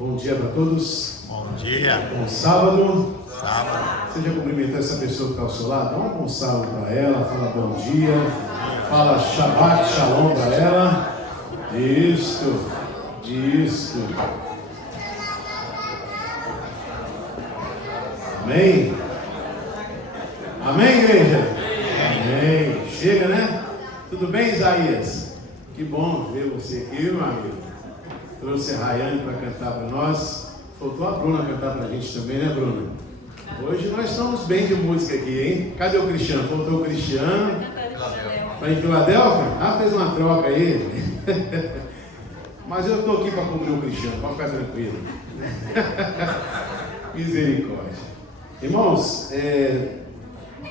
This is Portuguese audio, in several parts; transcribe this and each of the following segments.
Bom dia para todos. Bom dia. Bom sábado. Sábado. Você já cumprimentou essa pessoa que está ao seu lado? Dá um bom sábado para ela, fala bom dia, fala Shabbat Shalom para ela. Isto. Amém? Amém, igreja? Amém. Chega, né? Tudo bem, Isaías? Que bom ver você aqui, meu amigo. Trouxe a Rayane para cantar para nós. Faltou a Bruna cantar para a gente também, né, Bruna? Hoje nós estamos bem de música aqui, hein? Cadê o Cristiano? Faltou o Cristiano. Vai em Filadélfia? Ah, fez uma troca aí. Mas eu estou aqui para cobrir o Cristiano, pode ficar tranquilo. Misericórdia. Irmãos,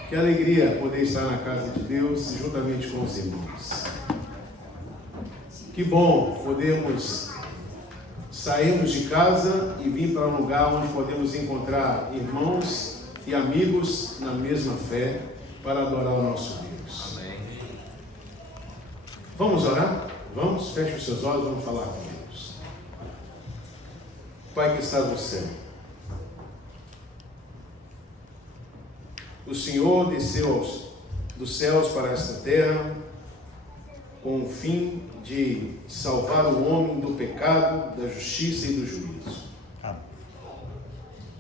que alegria poder estar na casa de Deus juntamente com os irmãos. Que bom podermos sairmos de casa e vir para um lugar onde podemos encontrar irmãos e amigos na mesma fé para adorar o nosso Deus. Amém. Vamos orar? Vamos? Feche os seus olhos, vamos falar com Deus. Pai que está no céu, o Senhor desceu dos céus para esta terra com o fim de salvar o homem do pecado, da justiça e do juízo.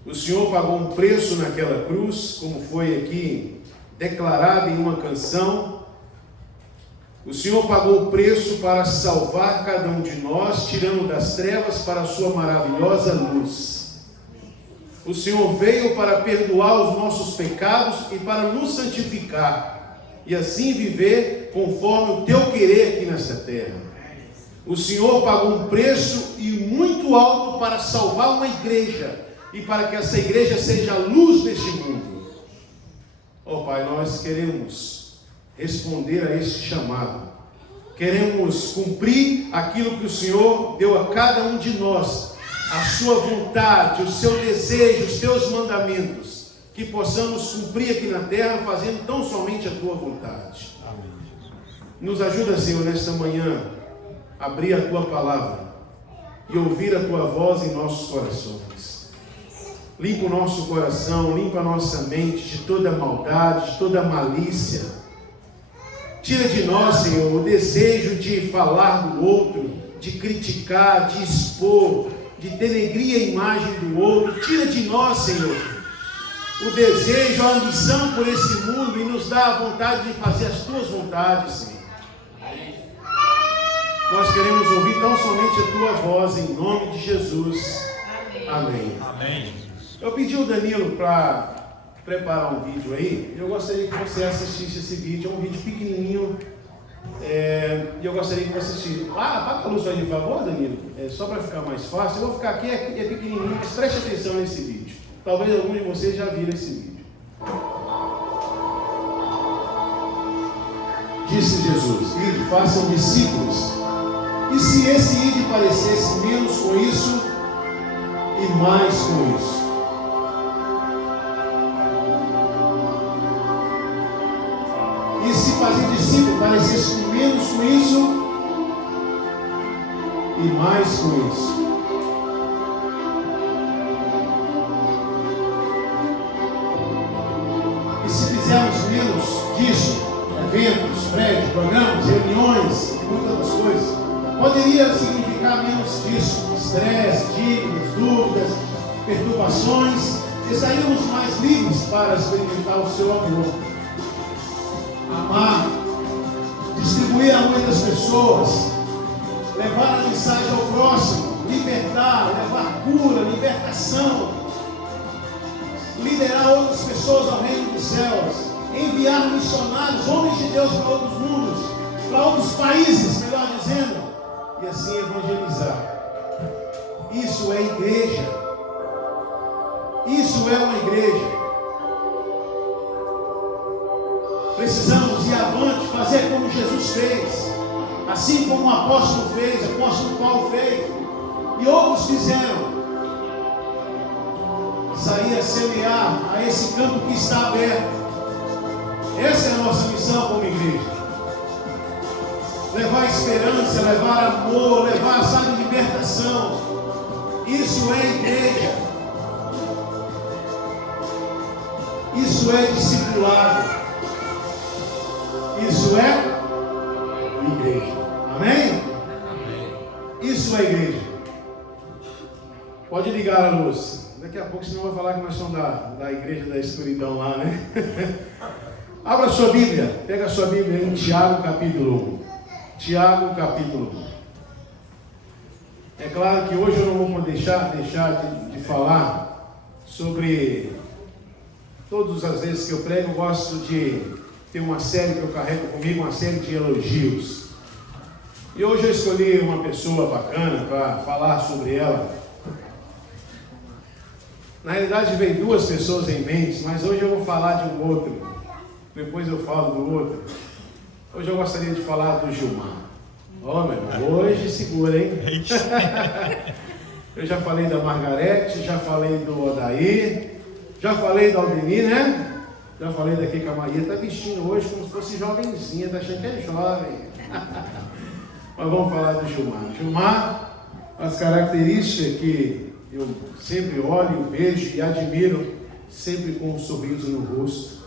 O Senhor pagou um preço naquela cruz, como foi aqui declarado em uma canção. O Senhor pagou o preço para salvar cada um de nós, tirando das trevas para a sua maravilhosa luz. O Senhor veio para perdoar os nossos pecados e para nos santificar, e assim viver conforme o teu querer aqui nesta terra. O Senhor pagou um preço e muito alto para salvar uma igreja, e para que essa igreja seja a luz deste mundo. Oh Pai, nós queremos responder a este chamado. Queremos cumprir aquilo que o Senhor deu a cada um de nós, a sua vontade, o seu desejo, os teus mandamentos, que possamos cumprir aqui na terra, fazendo tão somente a tua vontade. Amém. Nos ajuda, Senhor, nesta manhã, a abrir a tua palavra e ouvir a tua voz em nossos corações. Limpa o nosso coração, limpa a nossa mente de toda maldade, de toda malícia. Tira de nós, Senhor, o desejo de falar do outro, de criticar, de expor, de denegrir a imagem do outro. Tira de nós, Senhor, o desejo, a ambição por esse mundo, e nos dá a vontade de fazer as tuas vontades, Senhor. Nós queremos ouvir tão somente a tua voz, em nome de Jesus. Amém. Amém. Eu pedi ao Danilo para preparar um vídeo aí. Eu gostaria que você assistisse esse vídeo. É um vídeo pequenininho. E eu gostaria que você assistisse. Apaga a luz aí, por favor, Danilo. Só para ficar mais fácil. Eu vou ficar aqui, é pequenininho, mas preste atenção nesse vídeo. Talvez algum de vocês já viram esse vídeo. Disse Jesus: ide, façam discípulos. E se esse ide parecesse menos com isso e mais com isso? E se fazer discípulo parecesse menos com isso e mais com isso? E se fizermos menos disso, eventos, prédios, programas, reuniões e muitas outras coisas, poderia significar menos disso: estresse, dívidas, dúvidas, perturbações. Estaríamos mais livres para experimentar o seu amor, amar, distribuir a muitas pessoas, levar a mensagem ao próximo, libertar, levar cura, libertação, liderar outras pessoas ao reino dos céus, enviar missionários, homens de Deus para outros mundos, para outros países, melhor dizendo, e assim evangelizar. Isso é igreja. Isso é uma igreja. Precisamos ir avante, fazer como Jesus fez, assim como o apóstolo fez, o apóstolo Paulo fez, e outros fizeram. Sair a semear a esse campo que está aberto. Essa é a nossa missão como igreja. Levar esperança, levar amor, levar, sabe, libertação. Isso é igreja. Isso é discipulado. Isso é igreja. Amém? Isso é igreja. Pode ligar a luz. Daqui a pouco senão vai falar que nós somos da igreja da escuridão lá, né? Abra sua Bíblia. Pega a sua Bíblia em Tiago capítulo 1. Tiago capítulo 1. É claro que hoje eu não vou deixar de falar sobre todas as vezes que eu prego, eu gosto de ter uma série que eu carrego comigo, uma série de elogios. E hoje eu escolhi uma pessoa bacana para falar sobre ela. Na realidade veio duas pessoas em mente, mas hoje eu vou falar de um outro. Depois eu falo do outro. Hoje eu gostaria de falar do Gilmar. Ó, meu irmão, hoje segura, hein? Eu já falei da Margarete, já falei do Odair, já falei da Aldemir, né? Já falei daqui que a Maria está vestindo hoje como se fosse jovenzinha, está achando que é jovem. Mas vamos falar do Gilmar. Gilmar, as características que eu sempre olho, vejo e admiro, sempre com um sorriso no rosto,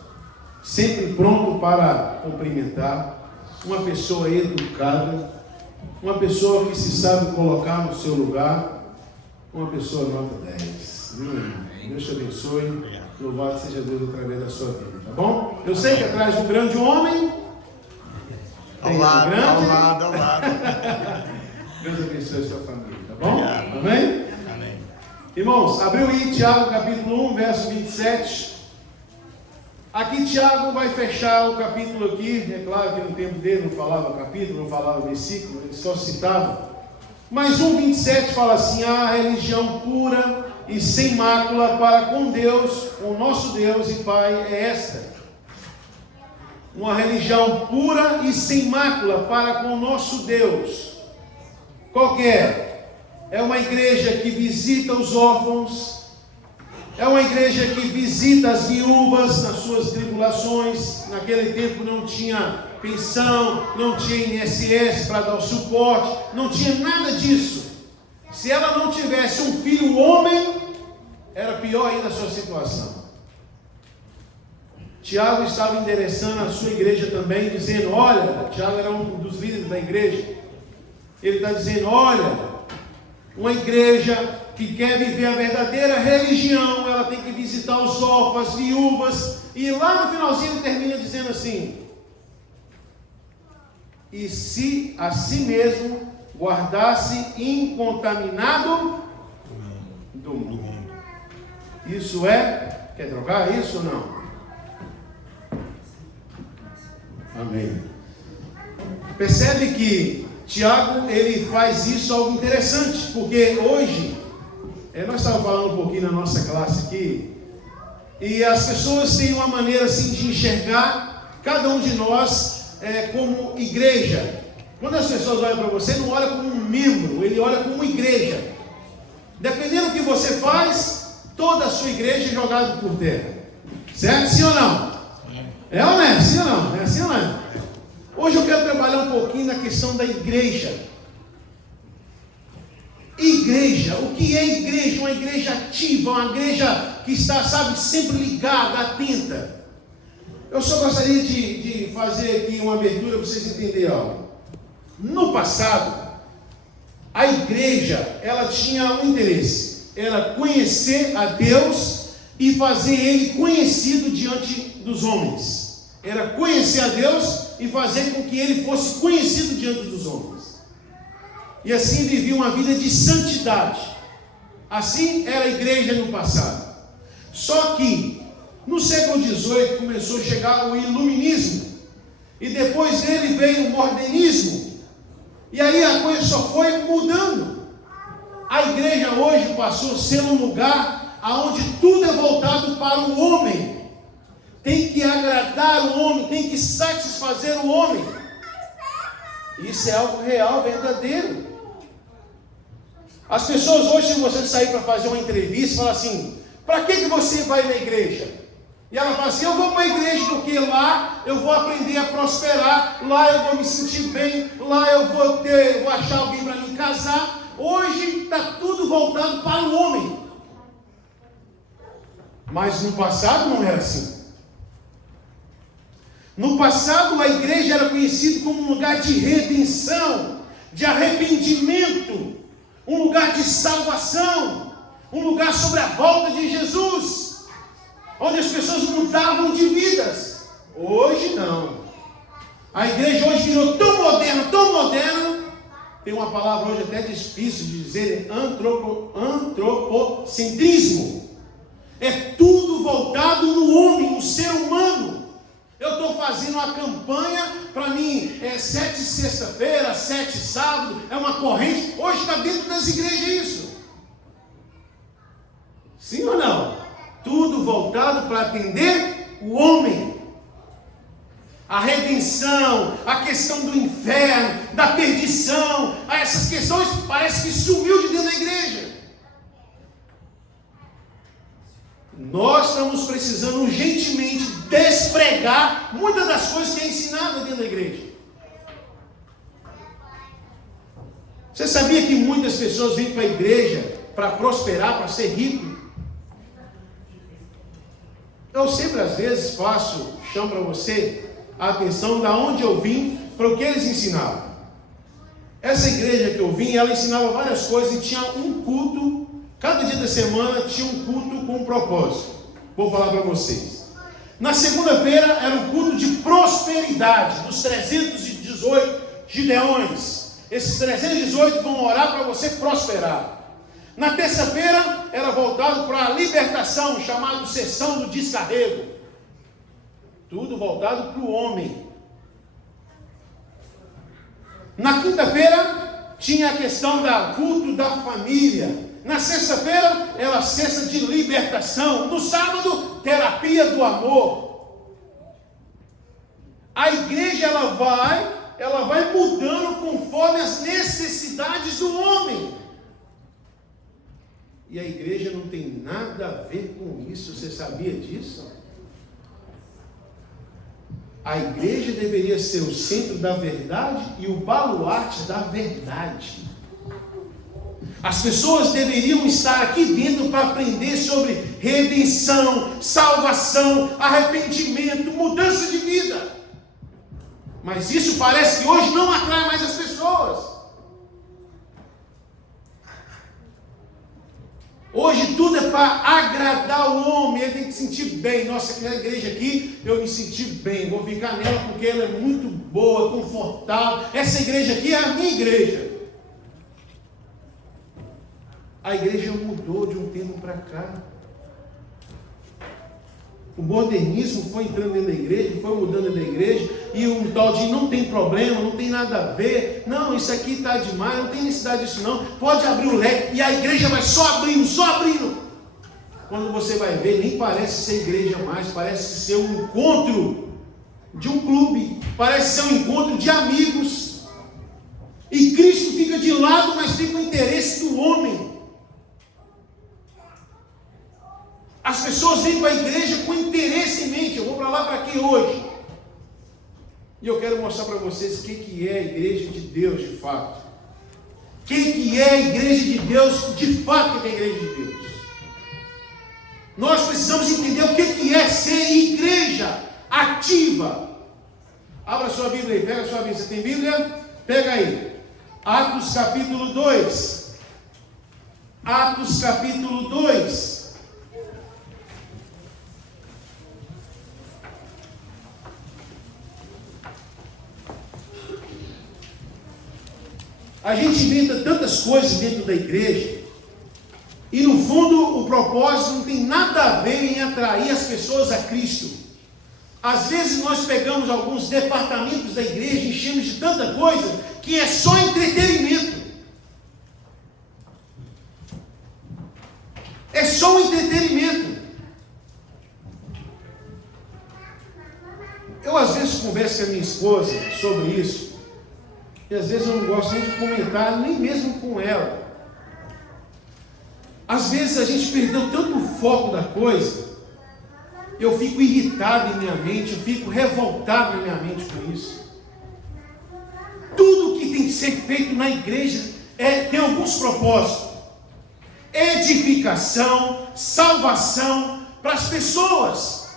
sempre pronto para cumprimentar, uma pessoa educada, uma pessoa que se sabe colocar no seu lugar, uma pessoa nota 10. Deus te abençoe, louvado seja Deus através da sua vida, tá bom? Eu sei que atrás de um grande homem, ao lado. Deus abençoe a sua família, tá bom? Amém? Amém. Irmãos, abriu aí Tiago capítulo 1, verso 27. Aqui Tiago vai fechar o capítulo aqui. É claro que no tempo dele não falava capítulo, não falava versículo, ele só citava. Mas 1,27 fala assim: a religião pura e sem mácula para com Deus, o nosso Deus e Pai é esta. Uma religião pura e sem mácula para com o nosso Deus. Qual que é? É uma igreja que visita os órfãos. É uma igreja que visita as viúvas nas suas tribulações. Naquele tempo não tinha pensão, não tinha INSS para dar o suporte, não tinha nada disso. Se ela não tivesse um filho homem, era pior ainda a sua situação. Tiago estava endereçando a sua igreja também, dizendo: olha, Tiago era um dos líderes da igreja. Ele está dizendo: olha, uma igreja que quer viver a verdadeira religião, ela tem que visitar os órfãos, as viúvas, e lá no finalzinho ele termina dizendo assim: e se a si mesmo guardasse incontaminado do mundo. Isso é, quer trocar isso ou não? Amém. Percebe que Tiago, ele faz isso algo interessante, porque hoje, nós estávamos falando um pouquinho na nossa classe aqui, e as pessoas têm uma maneira assim de enxergar cada um de nós como igreja. Quando as pessoas olham para você, não olha como um membro, ele olha como uma igreja. Dependendo do que você faz, toda a sua igreja é jogada por terra. Certo? Sim ou não? É ou não é? Sim ou não? É assim ou não é? Hoje eu quero trabalhar um pouquinho na questão da igreja. Igreja, o que é igreja? Uma igreja ativa, uma igreja que está, sabe, sempre ligada, atenta. Eu só gostaria de fazer aqui uma abertura para vocês entenderem algo. No passado, a igreja, ela tinha um interesse, era conhecer a Deus e fazer Ele conhecido diante dos homens. Era conhecer a Deus e fazer com que Ele fosse conhecido diante dos homens. E assim vivia uma vida de santidade. Assim era a igreja no passado. Só que no século XVIII começou a chegar o iluminismo. E depois dele veio o modernismo. E aí a coisa só foi mudando. A igreja hoje passou a ser um lugar onde tudo é voltado para o homem. Tem que agradar o homem, tem que satisfazer o homem. Isso é algo real, verdadeiro. As pessoas hoje, se você sair para fazer uma entrevista, falam assim: para que você vai na igreja? E ela fala assim: eu vou para a igreja porque lá eu vou aprender a prosperar, lá eu vou me sentir bem, lá eu vou achar alguém para me casar. Hoje está tudo voltado para o homem. Mas no passado não era assim. No passado a igreja era conhecida como um lugar de redenção, de arrependimento, um lugar de salvação, um lugar sobre a volta de Jesus, onde as pessoas mudavam de vidas. Hoje não. A igreja hoje virou tão moderna, tem uma palavra hoje até difícil de dizer, antropocentrismo. É tudo voltado no homem, no ser humano. Eu estou fazendo uma campanha, para mim, 7 sexta-feira, 7 sábado, é uma corrente. Hoje está dentro das igrejas isso. Sim ou não? Tudo voltado para atender o homem. A redenção, a questão do inferno, da perdição, essas questões parece que sumiu de dentro da igreja. Nós estamos precisando urgentemente despregar muitas das coisas que é ensinado dentro da igreja. Você sabia que muitas pessoas vêm para a igreja para prosperar, para ser rico? Eu sempre às vezes chamo para você a atenção da onde eu vim, para o que eles ensinavam. Essa igreja que eu vim, ela ensinava várias coisas e tinha um culto, cada dia da semana tinha um culto com um propósito. Vou falar para vocês. Na segunda-feira era o culto de prosperidade, dos 318 gideões. Esses 318 vão orar para você prosperar. Na terça-feira era voltado para a libertação, chamado sessão do descarrego. Tudo voltado para o homem. Na quinta-feira tinha a questão do culto da família. Na sexta-feira era a sexta de libertação. No sábado, terapia do amor. A igreja ela vai mudando conforme as necessidades do homem. E a igreja não tem nada a ver com isso. Você sabia disso? A igreja deveria ser o centro da verdade e o baluarte da verdade. As pessoas deveriam estar aqui dentro para aprender sobre redenção, salvação, arrependimento, mudança de vida. Mas isso parece que hoje não atrai mais as pessoas. Hoje tudo é para agradar o homem, ele tem que se sentir bem. Nossa, aquela igreja aqui, eu me senti bem, vou ficar nela porque ela é muito boa, confortável. Essa igreja aqui é a minha igreja. A igreja mudou de um tempo para cá. O modernismo foi entrando dentro da igreja, foi mudando dentro da igreja, e o tal de não tem problema, não tem nada a ver, não, isso aqui está demais, não tem necessidade disso não, pode abrir o leque, e a igreja vai só abrindo. Quando você vai ver, nem parece ser igreja mais, parece ser um encontro de um clube, parece ser um encontro de amigos, e Cristo fica de lado, mas fica o interesse do homem. As pessoas vêm para a igreja com interesse em mente. Eu vou para lá para quê hoje? E eu quero mostrar para vocês o que é a igreja de Deus de fato. O que é a igreja de Deus de fato? O que é a igreja de Deus? Nós precisamos entender o que é ser igreja ativa. Abra sua Bíblia aí, pega a sua Bíblia. Você tem Bíblia? Pega aí. Atos capítulo 2. Atos capítulo 2. A gente inventa tantas coisas dentro da igreja, e no fundo o propósito não tem nada a ver em atrair as pessoas a Cristo. Às vezes nós pegamos alguns departamentos da igreja, enchemos de tanta coisa, que é só entretenimento. É só um entretenimento. Eu às vezes converso com a minha esposa sobre isso, e às vezes eu não gosto nem de comentar, nem mesmo com ela. Às vezes a gente perdeu tanto o foco da coisa, eu fico irritado em minha mente, eu fico revoltado na minha mente com isso. Tudo que tem que ser feito na igreja tem alguns propósitos. edificação, salvação para as pessoas.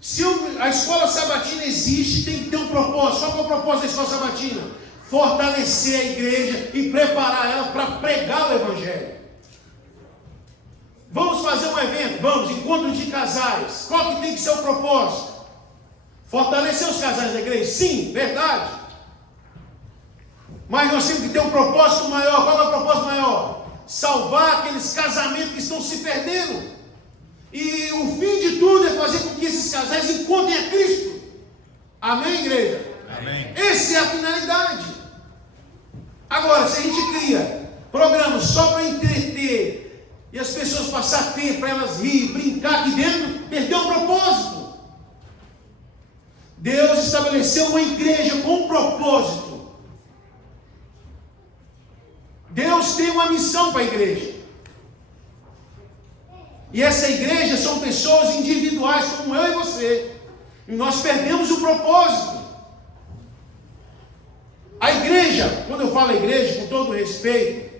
Se a escola sabatina existe, tem que ter um propósito. Qual é o propósito da escola sabatina? Fortalecer a igreja e preparar ela para pregar o evangelho. Vamos fazer um evento, vamos, encontro de casais. Qual que tem que ser o propósito? Fortalecer os casais da igreja? Sim, verdade. Mas nós temos que ter um propósito maior. Qual é o propósito maior? Salvar aqueles casamentos que estão se perdendo. E o fim de tudo é fazer com que esses casais encontrem a Cristo. Amém, igreja? Amém. Essa é a finalidade. Agora, se a gente cria programas só para entreter e as pessoas passar tempo para elas rir, brincar aqui dentro, perdeu o propósito. Deus estabeleceu uma igreja com um propósito. Deus tem uma missão para a igreja. E essa igreja são pessoas individuais como eu e você. E nós perdemos o propósito. A igreja, quando eu falo igreja, com todo respeito,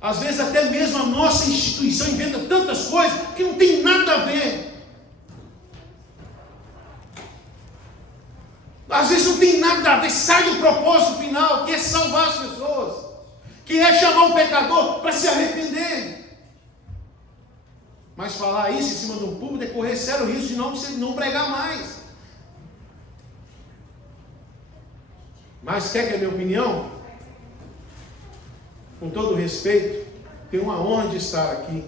às vezes até mesmo a nossa instituição inventa tantas coisas que não tem nada a ver. Às vezes não tem nada a ver, sai do propósito final, que é salvar as pessoas, que é chamar o pecador para se arrepender. Mas falar isso em cima de um púlpito é correr sério risco de não pregar mais. Mas quer que é a minha opinião? Com todo respeito, tenho uma honra de estar aqui.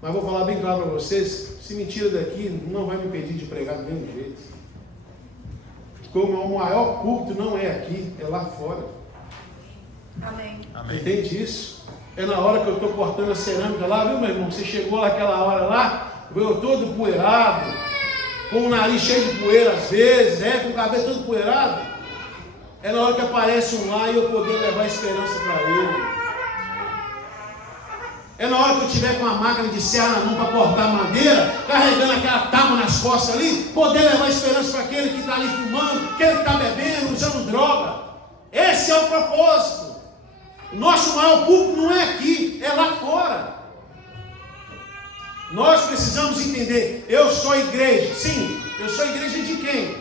Mas vou falar bem claro para vocês, se me tira daqui, não vai me impedir de pregar do mesmo jeito. Como o maior culto não é aqui, é lá fora. Amém. Entende isso? É na hora que eu estou cortando a cerâmica lá, viu, meu irmão? Você chegou naquela hora lá, veio todo poeirado, com o nariz cheio de poeira às vezes, com o cabelo todo poeirado. É na hora que aparece um lá e eu poder levar esperança para ele. É na hora que eu tiver com a máquina de serra na mão para cortar madeira, carregando aquela tábua nas costas ali, poder levar esperança para aquele que está ali fumando, aquele que está bebendo, usando droga. Esse é o propósito. O nosso maior público não é aqui, é lá fora. Nós precisamos entender, eu sou igreja. Sim, eu sou igreja de quem?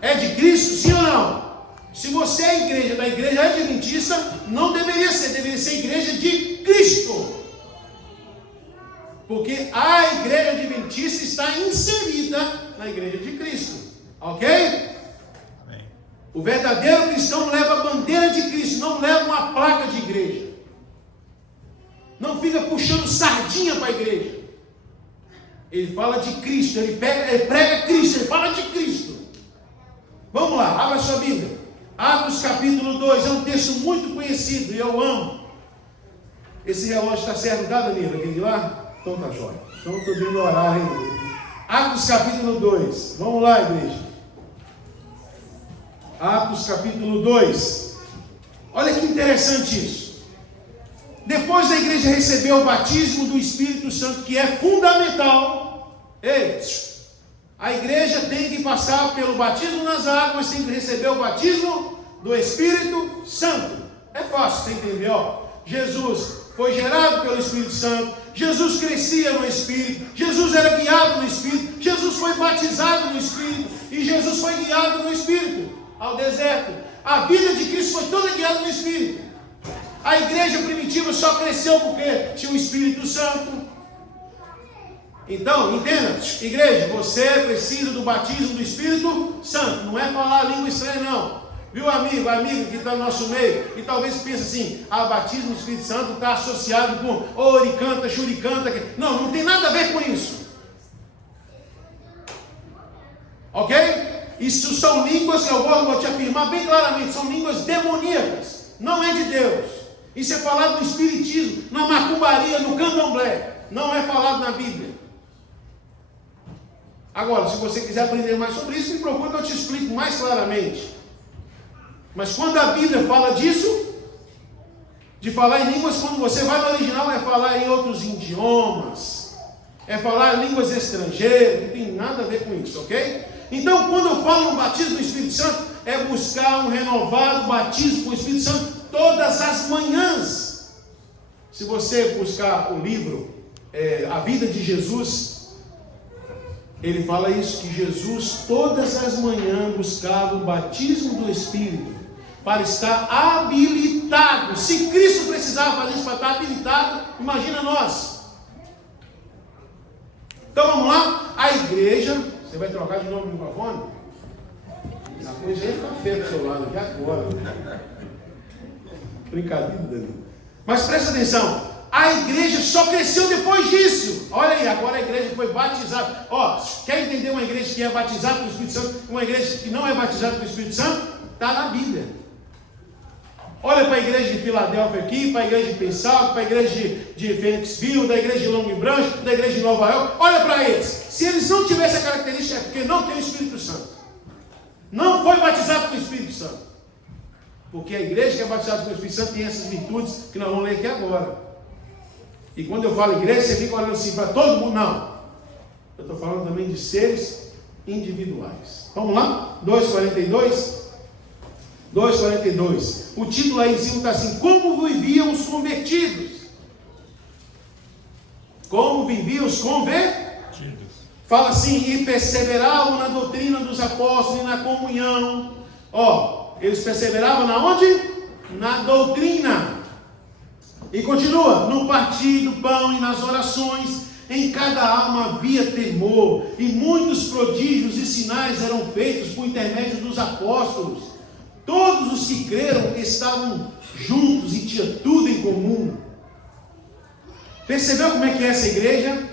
É de Cristo, sim ou não? Se você é igreja da igreja adventista, não deveria ser igreja de Cristo. Porque a igreja adventista está inserida na igreja de Cristo. Ok? Amém. O verdadeiro cristão leva a bandeira de Cristo, não leva uma placa de igreja. Não fica puxando sardinha para a igreja. Ele fala de Cristo, ele prega Cristo, ele fala de Cristo. Vamos lá, abra sua Bíblia. Atos capítulo 2, é um texto muito conhecido e eu amo. Esse relógio está certo, tá, Danilo? Aquele de lá? Então tá jóia. Então estou dando horário ainda. Atos capítulo 2, vamos lá, igreja. Atos capítulo 2. Olha que interessante isso. Depois da igreja receber o batismo do Espírito Santo, que é fundamental. A igreja tem que passar pelo batismo nas águas, tem que receber o batismo do Espírito Santo. É fácil você entender, ó. Jesus foi gerado pelo Espírito Santo, Jesus crescia no Espírito, Jesus era guiado no Espírito, Jesus foi batizado no Espírito, e Jesus foi guiado no Espírito ao deserto. A vida de Cristo foi toda guiada no Espírito. A igreja primitiva só cresceu porque tinha o Espírito Santo. Então, entenda, igreja, você precisa do batismo do Espírito Santo. Não é falar língua estranha, não. Viu, amigo, amiga que está no nosso meio, e talvez pense assim, batismo do Espírito Santo está associado com oricanta, churicanta. Não, não tem nada a ver com isso. Ok? Isso são línguas, eu vou te afirmar bem claramente, são línguas demoníacas. Não é de Deus. Isso é falado no Espiritismo, na macumbaria, no candomblé. Não é falado na Bíblia. Agora, se você quiser aprender mais sobre isso, me procure que eu te explico mais claramente. Mas quando a Bíblia fala disso, de falar em línguas, quando você vai no original, é falar em outros idiomas, é falar em línguas estrangeiras, não tem nada a ver com isso, ok? Então, quando eu falo no batismo do Espírito Santo, é buscar um renovado batismo com o Espírito Santo todas as manhãs. Se você buscar o livro A Vida de Jesus, ele fala isso, que Jesus todas as manhãs buscava o batismo do Espírito para estar habilitado. Se Cristo precisava fazer isso para estar habilitado, imagina nós. Então vamos lá, a igreja, você vai trocar de novo o microfone? A coisa ia ficar feia do seu lado aqui agora. Brincadeira, Danilo. Mas presta atenção, a igreja só cresceu depois disso. Olha aí, agora a igreja foi batizada. Ó, quer entender uma igreja que é batizada com o Espírito Santo, uma igreja que não é batizada com o Espírito Santo? Está na Bíblia. Olha para a igreja de Filadélfia aqui, para a igreja de Pensacola, para a igreja de Phoenixville, da igreja de Long Branch, da igreja de Nova York. Olha para eles. Se eles não tivessem a característica, é porque não tem o Espírito Santo. Não foi batizado com o Espírito Santo. Porque a igreja que é batizada com o Espírito Santo tem essas virtudes que nós vamos ler aqui agora. E quando eu falo igreja, você fica olhando assim para todo mundo. Não. Eu estou falando também de seres individuais. Vamos lá? 2:42. 2:42. O título aí em cima está assim: como viviam os convertidos? Como viviam os convertidos? Fala assim: e perseveravam na doutrina dos apóstolos e na comunhão. Ó, eles perseveravam na onde? Na doutrina. E continua: no partir do pão e nas orações. Em cada alma havia temor, e muitos prodígios e sinais eram feitos por intermédio dos apóstolos. Todos os que creram estavam juntos e tinham tudo em comum. Percebeu como é que é essa igreja?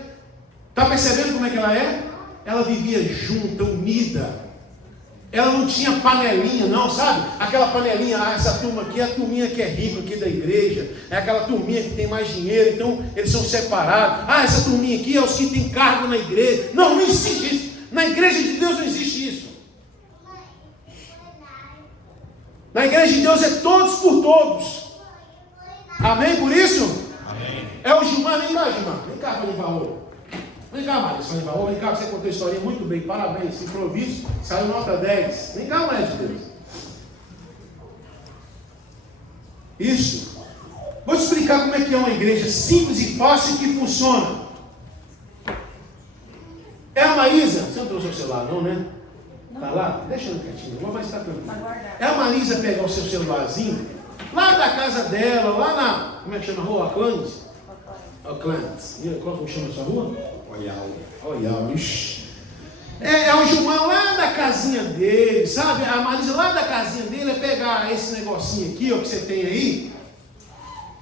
Está percebendo como é que ela é? Ela vivia junta, unida. Ela não tinha panelinha, não, sabe? Aquela panelinha, essa turma aqui é a turminha que é rica aqui da igreja. É aquela turminha que tem mais dinheiro, então eles são separados. Essa turminha aqui é os que tem cargo na igreja. Não, não existe isso. Na igreja de Deus não existe isso. Na igreja de Deus é todos por todos. Amém por isso? Amém. É o Gilmar, vem cá, Gilmar. Vem cá, Fanivalor. Vem cá, Marisa, Fanivalor. Vem cá, você contou a historinha muito bem. Parabéns. Improviso, saiu nota 10. Vem cá, mulher de Deus. Isso. Vou te explicar como é que é uma igreja simples e fácil e que funciona. É a Marisa. Você não trouxe o celular, não, né? Tá lá? Deixa ele quietinho, mas está tranquilo. É a Marisa pegar o seu celularzinho, lá da casa dela, lá na, como é que chama a rua? Auckland. Como chama essa rua? Oial. É o Gilmar lá da casinha dele, sabe? A Marisa lá da casinha dele é pegar esse negocinho aqui, ó, que você tem aí,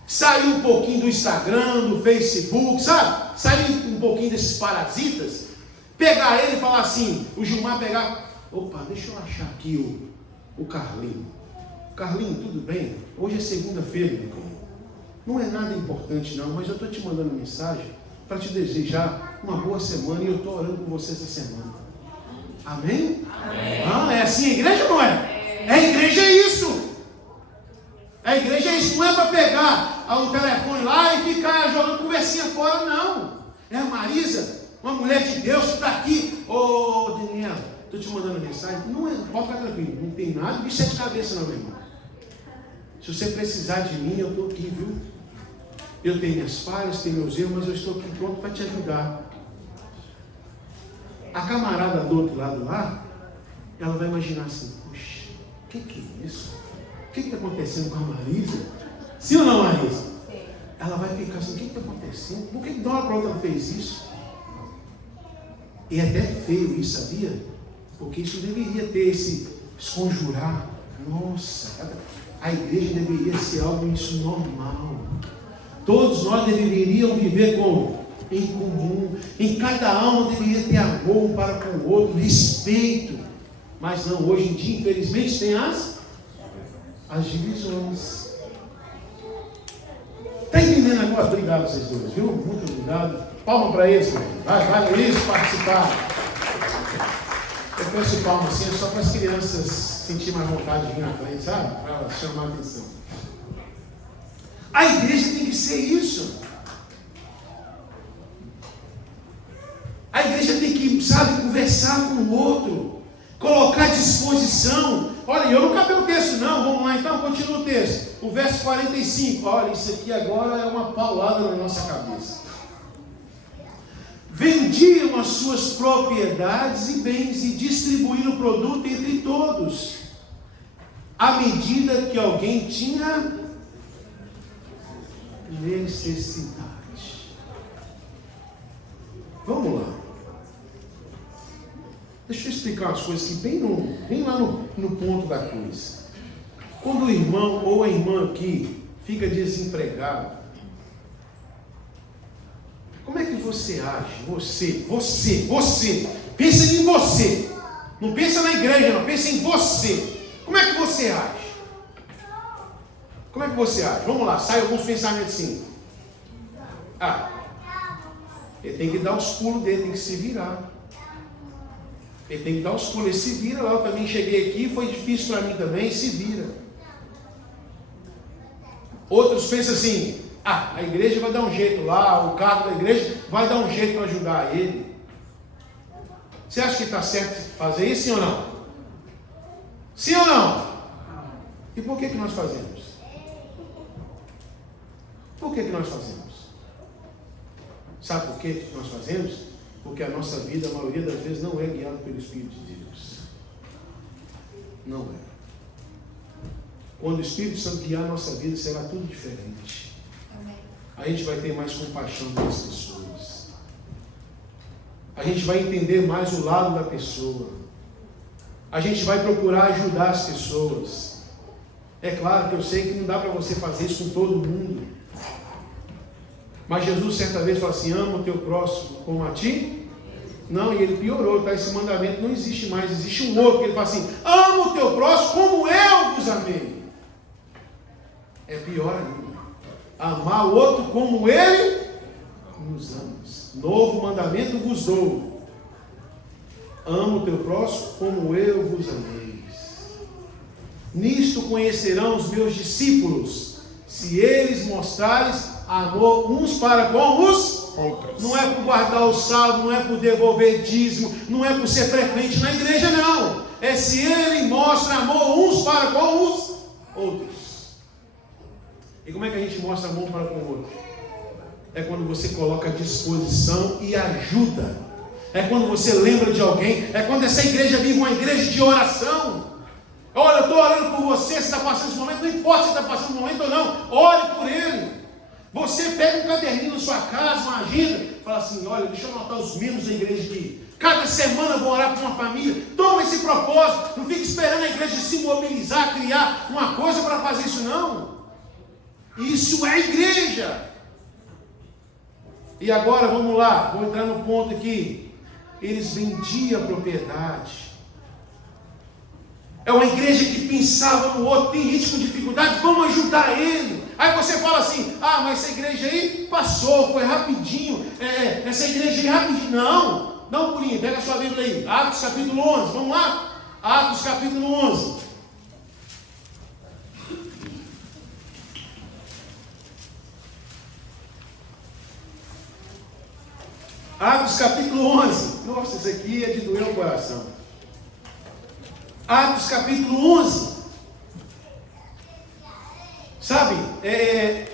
sair um pouquinho do Instagram, do Facebook, sabe? Sair um pouquinho desses parasitas, pegar ele e falar assim, o Gilmar pegar... Opa, deixa eu achar aqui o Carlinho. Carlinho, tudo bem? Hoje é segunda-feira, meu irmão. Não é nada importante não, mas eu estou te mandando mensagem para te desejar uma boa semana e eu estou orando por você essa semana. Amém? Amém. É assim a igreja ou não é? A igreja é isso. A igreja é isso. Não é para pegar o telefone lá e ficar jogando conversinha fora, não. É a Marisa, uma mulher de Deus que está aqui. Ô, Daniela, estou te mandando mensagem. Não é, pode ficar tranquilo, não tem nada de bicho de cabeça, não, meu irmão. Se você precisar de mim, eu estou aqui, viu? Eu tenho minhas falhas, tenho meus erros, mas eu estou aqui pronto para te ajudar. A camarada do outro lado lá, ela vai imaginar assim: puxa, o que é isso? O que está acontecendo com a Marisa? Sim ou não, Marisa? Sim. Ela vai ficar assim: o que está acontecendo? Por que de uma hora para outra ela fez isso? E é até feio isso, sabia? Porque isso deveria ter esse conjurar. Nossa, a igreja deveria ser algo isso normal. Todos nós deveríamos viver como? Em comum. Em cada alma deveria ter amor um para com o outro, respeito. Mas não, hoje em dia, infelizmente, tem as divisões. Está entendendo agora? Obrigado vocês dois, viu? Muito obrigado. Palma para eles, meu. Vai Luiz participar. Eu peço palma assim, é só para as crianças sentir mais vontade de vir na frente, sabe? Para chamar a atenção. A igreja tem que ser isso. A igreja tem que, sabe, conversar com o outro, colocar à disposição Olha, eu não acabei o texto não, vamos lá então, continua o texto. O verso 45, olha, isso aqui agora é uma paulada na nossa cabeça. Vendiam as suas propriedades e bens e distribuíram o produto entre todos, à medida que alguém tinha necessidade. Vamos lá. Deixa eu explicar umas coisas que bem lá no ponto da coisa. Quando o irmão ou a irmã aqui fica desempregado, como é que você age? Você. Pensa em você. Não pensa na igreja, não. Pensa em você. Como é que você age? Como é que você age? Vamos lá, sai alguns pensamentos assim. Ele tem que dar os pulos dele, tem que se virar. Ele tem que dar os pulos, ele se vira lá. Eu também cheguei aqui, foi difícil para mim também, se vira. Outros pensam assim, a igreja vai dar um jeito lá, o cargo da igreja vai dar um jeito para ajudar ele. Você acha que está certo fazer isso, sim ou não? Sim ou não? E por que nós fazemos? Por que nós fazemos? Sabe por que nós fazemos? Porque a nossa vida, a maioria das vezes, não é guiada pelo Espírito de Deus. Não é. Quando o Espírito Santo guiar a nossa vida, será tudo diferente. Amém. A gente vai ter mais compaixão das pessoas. A gente vai entender mais o lado da pessoa. A gente vai procurar ajudar as pessoas. É claro que eu sei que não dá para você fazer isso com todo mundo. Mas Jesus certa vez falou assim, ama o teu próximo como a ti. Não, e ele piorou, tá? Esse mandamento não existe mais, existe um outro, que ele fala assim, ama o teu próximo como eu vos amei. É pior ainda. Amar o outro como ele nos ama. Novo mandamento vos dou. Ama o teu próximo como eu vos amei. Nisto conhecerão os meus discípulos, se eles mostrarem amor uns para com os outros. Não é por guardar o salmo, não é por devolver dízimo, não é por ser frequente na igreja, não. É se ele mostra amor uns para com os outros. E como é que a gente mostra amor para com o outro? É quando você coloca à disposição e ajuda. É quando você lembra de alguém. É quando essa igreja vive uma igreja de oração. Olha, eu estou orando por você, você está passando esse momento, não importa se está passando um momento ou não, ore por ele. Você pega um caderninho na sua casa, uma agenda, fala assim, olha, deixa eu anotar os membros da igreja aqui. Cada semana eu vou orar por uma família. Toma esse propósito. Não fique esperando a igreja se mobilizar, criar uma coisa para fazer isso, não. Isso é igreja. E agora, vamos lá, vou entrar no ponto aqui. Eles vendiam a propriedade. É uma igreja que pensava no outro, tem gente com dificuldade, vamos ajudar ele. Aí você fala assim, mas essa igreja aí passou, foi rapidinho, essa igreja aí rapidinho. Não, dá um pulinho, pega a sua Bíblia aí, Atos capítulo 11, vamos lá? Atos capítulo 11. Atos capítulo 11, nossa, isso aqui é de doer o coração. Atos capítulo 11, sabe,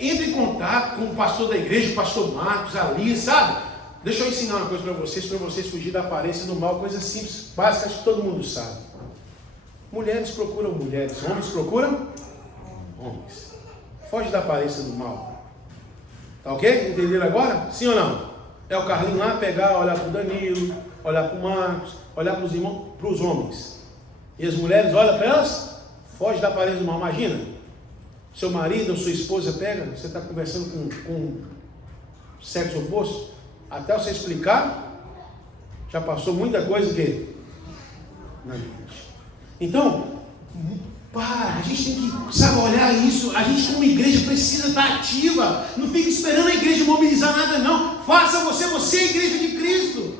entra em contato com o pastor da igreja, o pastor Marcos, ali, sabe, deixa eu ensinar uma coisa para vocês fugir da aparência do mal, coisa simples, básica, que todo mundo sabe. Mulheres procuram mulheres, homens procuram homens, foge da aparência do mal, tá ok? Entenderam agora? Sim ou não? É o Carlinho lá pegar, olhar para o Danilo, olhar para o Marcos, olhar para os irmãos, para os homens. E as mulheres olham para elas, foge da aparência do mal. Imagina, seu marido ou sua esposa pega, você está conversando com sexo oposto, até você explicar, já passou muita coisa que na mente. Então, a gente tem que, sabe, olhar isso. A gente como igreja precisa estar ativa. Não fica esperando a igreja mobilizar nada, não. Faça você é a igreja de Cristo.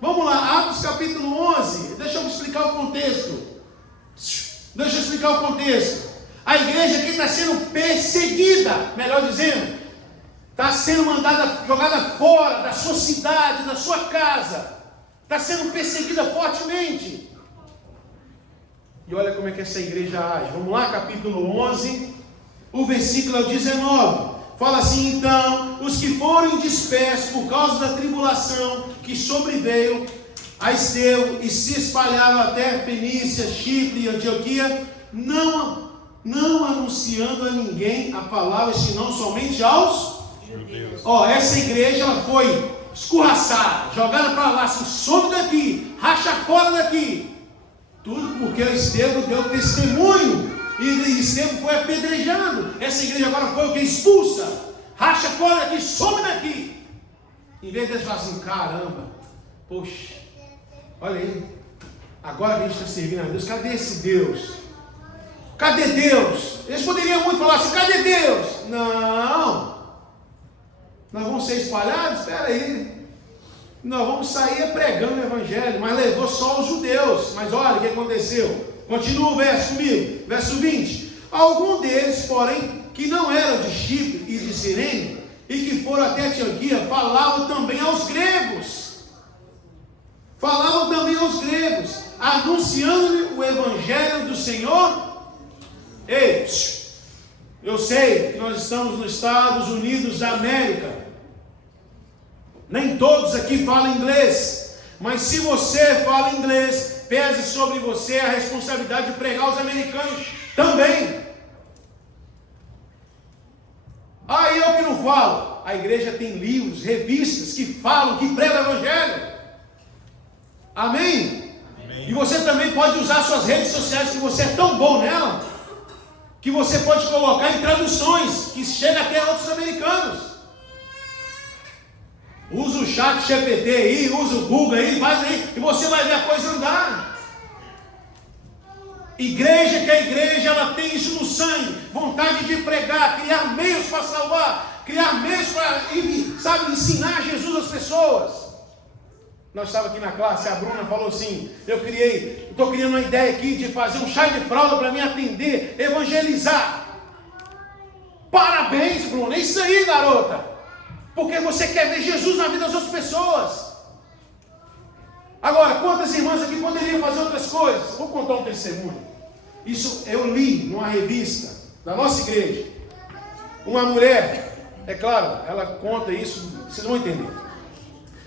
Vamos lá, Atos capítulo 11. Deixa eu explicar o contexto. A igreja aqui está sendo perseguida, melhor dizendo, está sendo jogada fora da sua cidade, da sua casa, está sendo perseguida fortemente. E olha como é que essa igreja age. Vamos lá, capítulo 11, o versículo 19. Fala assim: então, os que foram dispersos por causa da tribulação que sobreveio a Estevão e se espalharam até Fenícia, Chipre e Antioquia, não anunciando a ninguém a palavra, senão somente aos judeus. Essa igreja ela foi escorraçada, jogada para lá, assim, some daqui, racha fora daqui. Tudo porque Estevão deu testemunho. E Estevão foi apedrejado. Essa igreja agora foi o que? Expulsa. Racha fora daqui, some daqui. Em vez de eles falarem assim: caramba, poxa, olha aí, agora a gente está servindo a Deus. Cadê esse Deus? Cadê Deus? Eles poderiam muito falar assim: cadê Deus? Não, nós vamos ser espalhados? Espera aí, nós vamos sair pregando o evangelho. Mas levou só os judeus. Mas olha o que aconteceu. Continua o verso comigo, verso 20. Algum deles, porém, que não eram de Chipre e de Cirene, e que foram até Antioquia, falavam também aos gregos. Anunciando o evangelho do Senhor. Ei, eu sei que nós estamos nos Estados Unidos da América. Nem todos aqui falam inglês. Mas se você fala inglês, pese sobre você a responsabilidade de pregar aos americanos também. Eu que não falo. A igreja tem livros, revistas que falam, que pregam o evangelho. Amém? E você também pode usar suas redes sociais, que você é tão bom nela, que você pode colocar em traduções, que chega até outros americanos. Usa o chat GPT aí, usa o Google aí, faz aí, e você vai ver a coisa andar. Igreja que a igreja, ela tem isso no sangue, vontade de pregar, criar meios para salvar, criar meios para, ensinar Jesus às pessoas. Nós estávamos aqui na classe, a Bruna falou assim: estou criando uma ideia aqui de fazer um chá de fralda para me atender, evangelizar. Parabéns, Bruna, é isso aí, garota, porque você quer ver Jesus na vida das outras pessoas. Agora, quantas irmãs aqui poderiam fazer outras coisas? Vou contar um testemunho. Isso eu li numa revista da nossa igreja. Uma mulher, é claro, ela conta isso, vocês vão entender.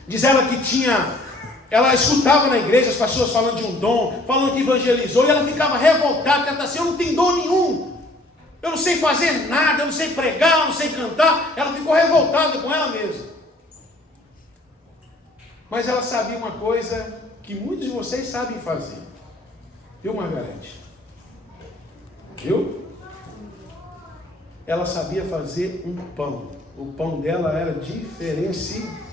Diz ela que ela escutava na igreja as pessoas falando de um dom, falando que evangelizou, e ela ficava revoltada, porque ela assim: eu não tenho dom nenhum, eu não sei fazer nada, eu não sei pregar, eu não sei cantar. Ela ficou revoltada com ela mesma. Mas ela sabia uma coisa que muitos de vocês sabem fazer. Viu, Margarete? Viu? Ela sabia fazer um pão. O pão dela era diferenciado.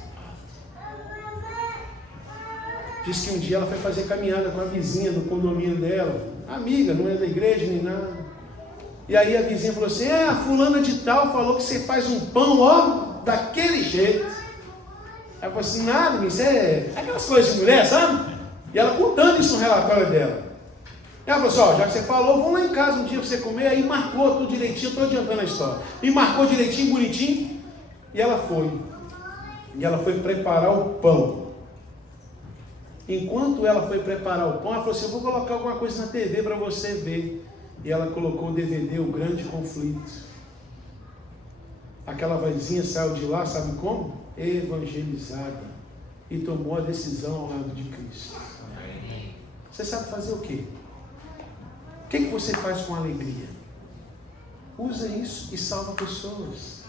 Diz que um dia ela foi fazer caminhada com a vizinha do condomínio dela. Amiga, não é da igreja nem nada. E aí a vizinha falou assim: a fulana de tal falou que você faz um pão, daquele jeito. Ela falou assim: nada, isso é aquelas coisas de mulher, sabe? E ela contando isso no relatório dela. Ela falou assim: já que você falou, vamos lá em casa um dia para você comer. Aí marcou tudo direitinho, estou adiantando a história. E marcou direitinho, bonitinho. E ela foi. E ela foi preparar o pão. Enquanto ela foi preparar o pão, ela falou assim: eu vou colocar alguma coisa na TV para você ver. E ela colocou o DVD, O Grande Conflito. Aquela vizinha saiu de lá, sabe como? Evangelizada. E tomou a decisão ao lado de Cristo. Você sabe fazer o quê? O que você faz com alegria? Usa isso e salva pessoas.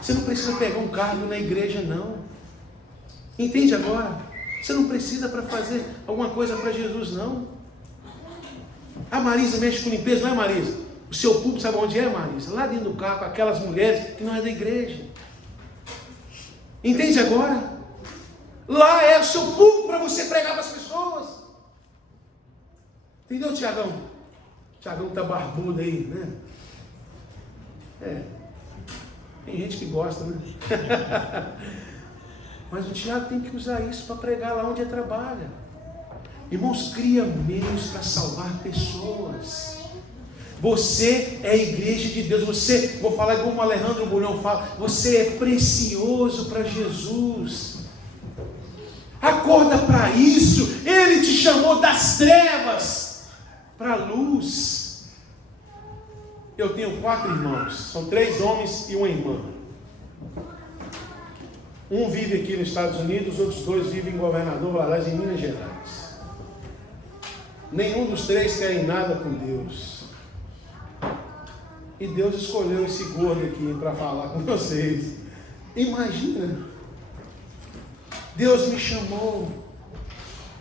Você não precisa pegar um cargo na igreja, não. Entende agora? Você não precisa para fazer alguma coisa para Jesus, não. A Marisa mexe com limpeza, não é, Marisa? O seu público sabe onde é, Marisa? Lá dentro do carro, com aquelas mulheres que não é da igreja. Entende agora? Lá é o seu público para você pregar para as pessoas. Entendeu, Tiagão? Tiagão está barbudo aí, né? Tem gente que gosta, né? Mas o Tiago tem que usar isso para pregar lá onde ele trabalha. Irmãos, cria meios para salvar pessoas. Você é a igreja de Deus. Você, vou falar como o Alejandro Bulhão fala, você é precioso para Jesus. Acorda para isso. Ele te chamou das trevas para a luz. Eu tenho 4 irmãos, são 3 homens e uma irmã. Um vive aqui nos Estados Unidos, os outros 2 vivem em Governador Valadares, em Minas Gerais. Nenhum dos 3 querem nada com Deus. E Deus escolheu esse gordo aqui para falar com vocês. Imagina, Deus me chamou,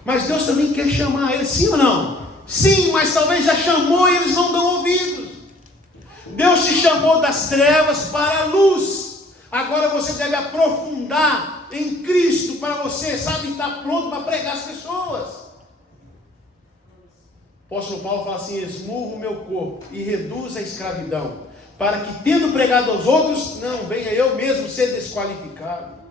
mas Deus também quer chamar eles, sim ou não? Sim, mas talvez já chamou e eles não dão ouvidos. Deus te chamou das trevas para a luz. Agora você deve aprofundar em Cristo para você, sabe, estar pronto para pregar as pessoas. O apóstolo Paulo fala assim: esmurro o meu corpo e reduzo a escravidão, para que, tendo pregado aos outros, não venha eu mesmo ser desqualificado.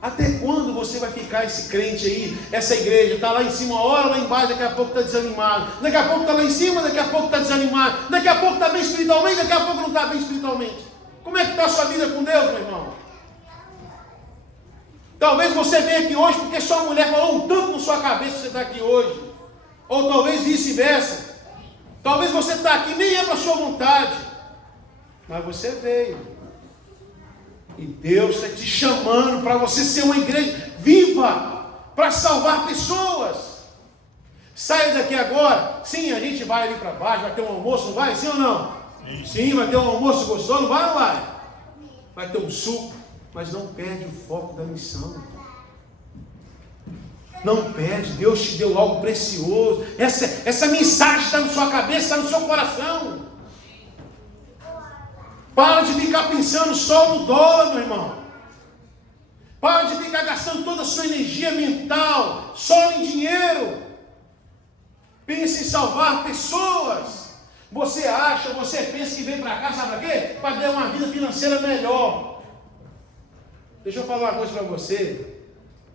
Até quando você vai ficar esse crente aí, essa igreja, está lá em cima uma hora, lá embaixo, daqui a pouco está desanimado, daqui a pouco está lá em cima, daqui a pouco está desanimado, daqui a pouco está bem espiritualmente, daqui a pouco não está bem espiritualmente. Como é que está a sua vida com Deus, meu irmão? Talvez você venha aqui hoje porque sua mulher falou um tanto na sua cabeça que você está aqui hoje, ou talvez vice-versa. Talvez você está aqui, nem é para sua vontade, mas você veio. E Deus está te chamando para você ser uma igreja viva, para salvar pessoas. Saia daqui agora. Sim, a gente vai ali para baixo, vai ter um almoço, não vai? Sim ou não? Sim, vai ter um almoço gostoso, não vai ou não vai? Vai ter um suco, mas não perde o foco da missão. Não perde, Deus te deu algo precioso. Essa mensagem está na sua cabeça, está no seu coração. Para de ficar pensando só no dólar, meu irmão. Para de ficar gastando toda a sua energia mental só em dinheiro. Pense em salvar pessoas. Você pensa que vem para cá, sabe para quê? Para ter uma vida financeira melhor. Deixa eu falar uma coisa para você.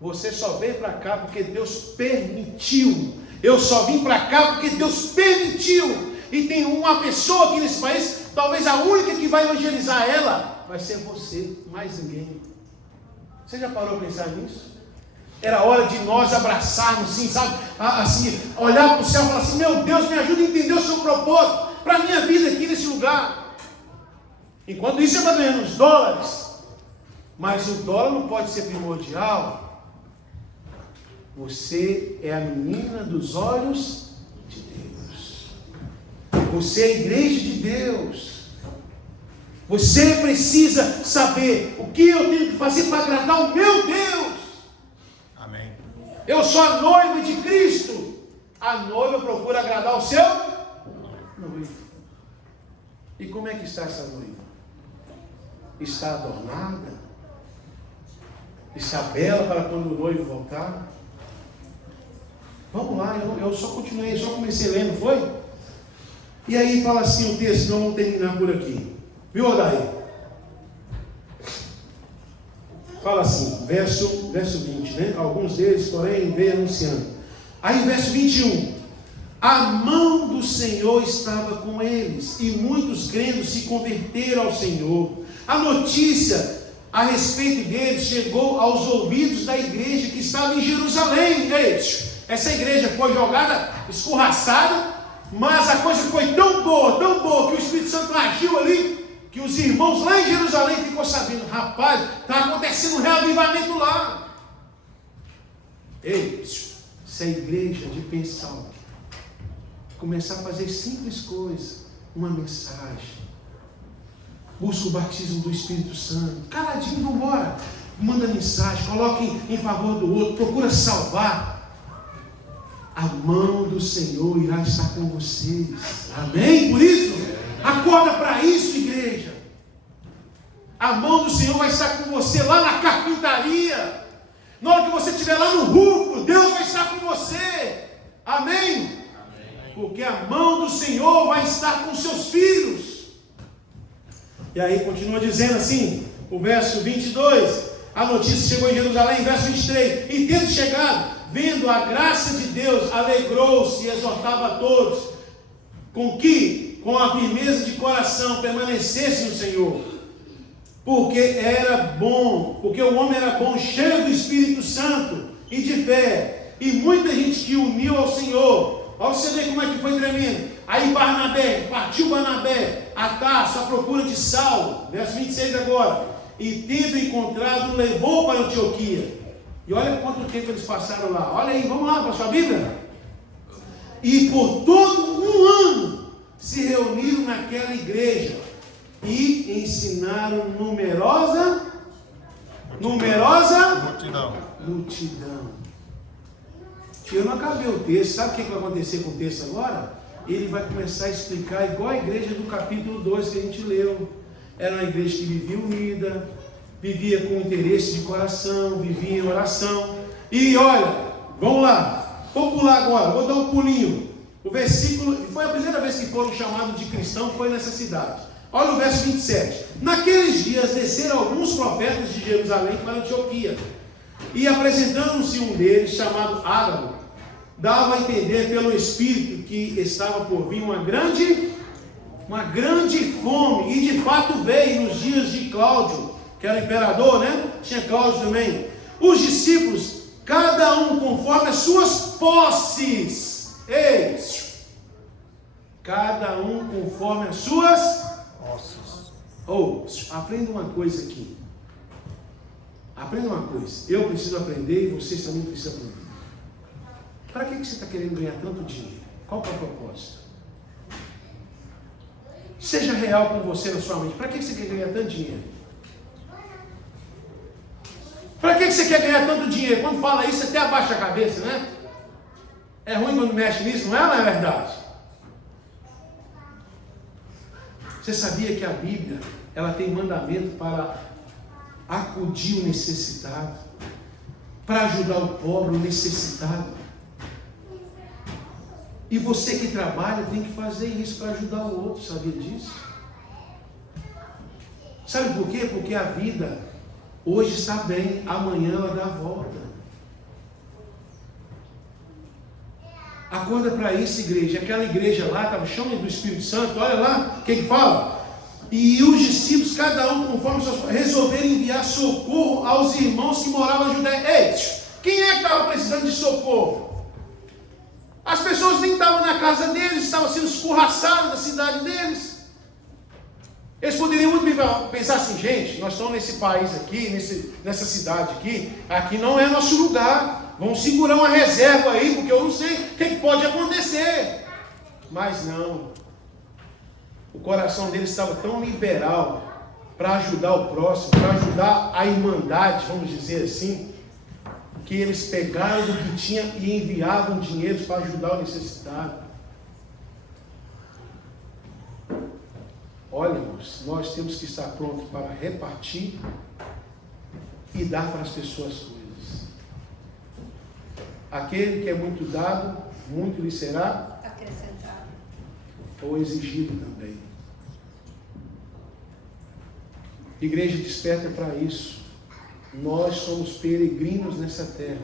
Você só veio para cá porque Deus permitiu. Eu só vim para cá porque Deus permitiu. E tem uma pessoa aqui nesse país, talvez a única que vai evangelizar ela, vai ser você, mais ninguém. Você já parou a pensar nisso? Era hora de nós abraçarmos, sim, sabe? Assim, olhar para o céu e falar assim: meu Deus, me ajuda a entender o seu propósito para a minha vida aqui nesse lugar. Enquanto isso, você vai ganhando os dólares. Mas o dólar não pode ser primordial. Você é a menina dos olhos de Deus. Você é a igreja de Deus. Você precisa saber o que eu tenho que fazer para agradar o meu Deus. Amém. Eu sou a noiva de Cristo. A noiva procura agradar o seu noivo. E como é que está essa noiva? Está adornada? Está bela para quando o noivo voltar? Vamos lá, eu só continuei, só comecei lendo, foi? E aí fala assim o texto, não vamos terminar por aqui. Viu, Odaí? Fala assim, verso 20, né? Alguns deles, porém, veio anunciando. Aí, verso 21. A mão do Senhor estava com eles, e muitos crendo se converteram ao Senhor. A notícia a respeito deles chegou aos ouvidos da igreja que estava em Jerusalém. Essa igreja foi jogada, escorraçada, mas a coisa foi tão boa, que o Espírito Santo agiu ali, que os irmãos lá em Jerusalém ficou sabendo: rapaz, está acontecendo um reavivamento lá. Ei, se a igreja de pensar, começar a fazer simples coisas, uma mensagem, busca o batismo do Espírito Santo, caladinho, vamos embora, manda mensagem, coloque em favor do outro, procura salvar, a mão do Senhor irá estar com vocês. Amém? Por isso, acorda para isso, igreja. A mão do Senhor vai estar com você lá na carpintaria. Na hora que você estiver lá no rufo, Deus vai estar com você. Amém? Porque a mão do Senhor vai estar com seus filhos. E aí continua dizendo assim, o verso 22, a notícia chegou em Jerusalém, verso 23, e tendo chegado, vendo a graça de Deus, alegrou-se e exortava a todos, com a firmeza de coração, permanecesse no Senhor, porque o homem era bom, cheio do Espírito Santo e de fé, e muita gente que uniu ao Senhor. Olha você ver como é que foi tremendo. Aí partiu Barnabé a Tarso à procura de Saulo, verso 26 agora, e tendo encontrado, levou para Antioquia. E olha quanto tempo eles passaram lá. Olha aí, vamos lá para a sua Bíblia. E por todo um ano se reuniram naquela igreja e ensinaram numerosa multidão. Eu não acabei o texto. Sabe o que vai acontecer com o texto agora? Ele vai começar a explicar igual a igreja do capítulo 2 que a gente leu. Era uma igreja que vivia unida, vivia com interesse de coração, vivia em oração. E olha, vamos lá, vou pular agora, vou dar um pulinho. O versículo, foi a primeira vez que foram chamados de cristão, foi nessa cidade. Olha o verso 27. Naqueles dias desceram alguns profetas de Jerusalém para Antioquia, e apresentando-se um deles, chamado Ágabo, dava a entender pelo Espírito que estava por vir uma grande fome, e de fato veio nos dias de Cláudio, que era imperador, né? Tinha Cláudio também. Os discípulos, cada um conforme as suas posses. Ei, cada um conforme as suas posses. Aprenda uma coisa aqui. Aprenda uma coisa. Eu preciso aprender e vocês também precisam aprender. Para que você está querendo ganhar tanto dinheiro? Qual é o propósito? Seja real com você na sua mente. Para que você quer ganhar tanto dinheiro? Para que você quer ganhar tanto dinheiro? Quando fala isso, você até abaixa a cabeça, né? É ruim quando mexe nisso, não é verdade? Você sabia que a Bíblia, ela tem mandamento para acudir o necessitado, para ajudar o pobre, o necessitado? E você que trabalha tem que fazer isso para ajudar o outro, sabia disso? Sabe por quê? Porque a vida hoje está bem, amanhã ela dá a volta. Acorda para isso, igreja. Aquela igreja lá estava cheia do Espírito Santo. Olha lá, o que fala? E os discípulos, cada um conforme suas, resolveram enviar socorro aos irmãos que moravam na Judéia. Ei, quem é que estava precisando de socorro? As pessoas nem estavam na casa deles, estavam sendo escorraçadas da cidade deles. Eles poderiam muito bem pensar assim: gente, nós estamos nesse país aqui, nessa cidade aqui não é nosso lugar. Vamos segurar uma reserva aí, porque eu não sei o que pode acontecer. Mas não. O coração deles estava tão liberal para ajudar o próximo, para ajudar a irmandade, vamos dizer assim, que eles pegaram do que tinha e enviavam dinheiro para ajudar o necessitado. Olha, irmãos, nós temos que estar prontos para repartir e dar para as pessoas coisas. Aquele que é muito dado, muito lhe será acrescentado ou exigido também. Igreja, desperta para isso. Nós somos peregrinos nessa terra.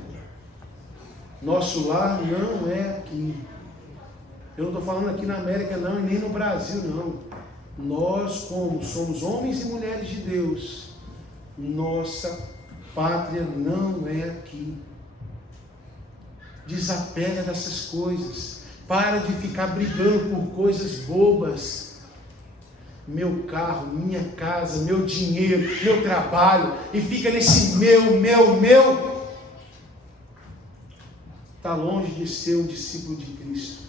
Nosso lar não é aqui. Eu não estou falando aqui na América não, e nem no Brasil não. Nós, como somos homens e mulheres de Deus, nossa pátria não é aqui. Desapega dessas coisas. Para de ficar brigando por coisas bobas. Meu carro, minha casa, meu dinheiro, meu trabalho, e fica nesse meu. Está longe de ser um discípulo de Cristo.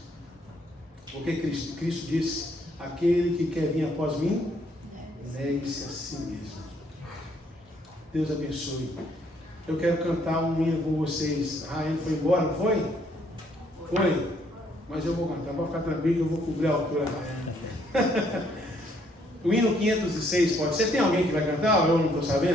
Porque Cristo disse: aquele que quer vir após mim, negue-se a si mesmo. Deus abençoe. Eu quero cantar um hino com vocês. Ele foi embora, não foi? Foi. Mas eu vou cantar, pode ficar tranquilo que eu vou cobrir a altura da Raiane. O hino 506, pode ser? Tem alguém que vai cantar? Eu não estou sabendo.